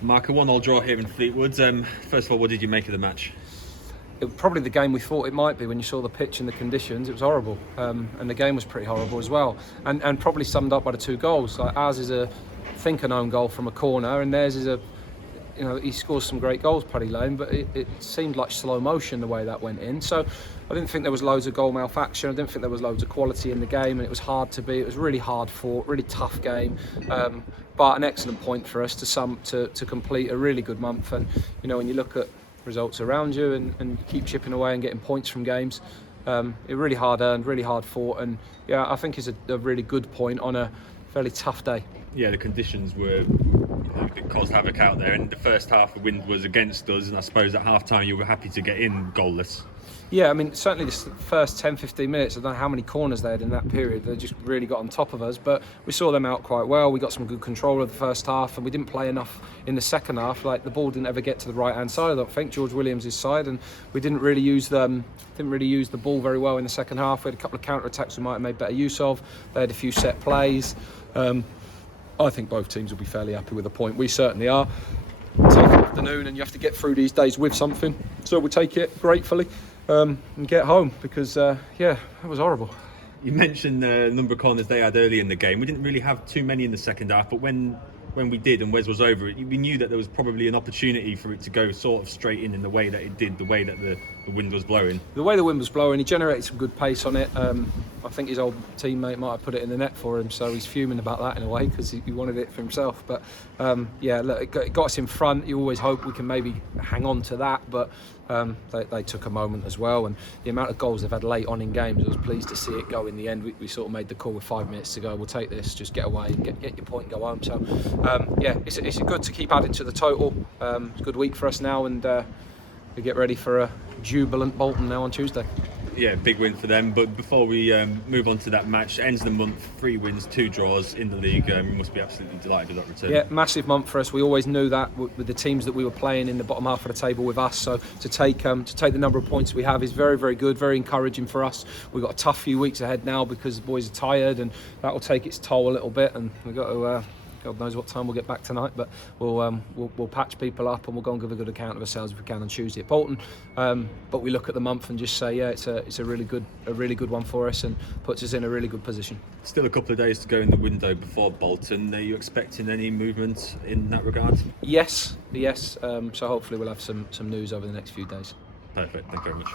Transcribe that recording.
Mark, a 1-1 draw here in Fleetwood. First of all, what did you make of the match? It was probably the game we thought it might be when you saw the pitch and the conditions. It was horrible, and the game was pretty horrible as well, and probably summed up by the 2 goals. Like ours is a an own goal from a corner, and theirs is he scores some great goals, Paddy Lane, but it seemed like slow motion the way that went in. So I didn't think there was loads of goal malfaction. I didn't think there was loads of quality in the game, and it was hard to beat. It was really hard fought, really tough game, but an excellent point for us to complete a really good month. And when you look at results around you and keep chipping away and getting points from games, it really hard earned, really hard fought, and I think it's a really good point on a fairly tough day. Yeah, the conditions were it caused havoc out there. In the first half, the wind was against us, and I suppose at half time you were happy to get in goalless. Yeah, I mean, certainly the first 10-15 minutes, I don't know how many corners they had in that period. They just really got on top of us, but we saw them out quite well. We got some good control of the first half, and we didn't play enough in the second half. Like, the ball didn't ever get to the right-hand side, I don't think, George Williams' side, and we didn't really use the ball very well in the second half. We had a couple of counter-attacks we might have made better use of. They had a few set plays. I think both teams will be fairly happy with a point. We certainly are. Tough afternoon, and you have to get through these days with something. So we'll take it gratefully and get home, because, that was horrible. You mentioned the number of corners they had early in the game. We didn't really have too many in the second half, but when we did and Wes was over, we knew that there was probably an opportunity for it to go sort of straight in the way that it did, the way that the wind was blowing. The way the wind was blowing, he generated some good pace on it. I think his old teammate might have put it in the net for him, so he's fuming about that in a way, because he wanted it for himself. But look, it got us in front. You always hope we can maybe hang on to that, but they took a moment as well. And the amount of goals they've had late on in games, I was pleased to see it go in the end. We sort of made the call with 5 minutes to go. We'll take this, just get away, get your point and go home. So it's good to keep adding to the total. It's a good week for us now, and we get ready for a jubilant Bolton now on Tuesday. Yeah, big win for them. But before we move on to that match, ends the month, 3 wins, 2 draws in the league. We must be absolutely delighted with that return. Yeah, massive month for us. We always knew that with the teams that we were playing in the bottom half of the table with us. So to take the number of points we have is very, very good, very encouraging for us. We've got a tough few weeks ahead now because the boys are tired, and that will take its toll a little bit. And we've got to. God knows what time we'll get back tonight, but we'll patch people up, and we'll go and give a good account of ourselves if we can on Tuesday at Bolton. But we look at the month and just say, it's a really good one for us, and puts us in a really good position. Still a couple of days to go in the window before Bolton. Are you expecting any movement in that regard? Yes. So hopefully we'll have some news over the next few days. Perfect. Thank you very much.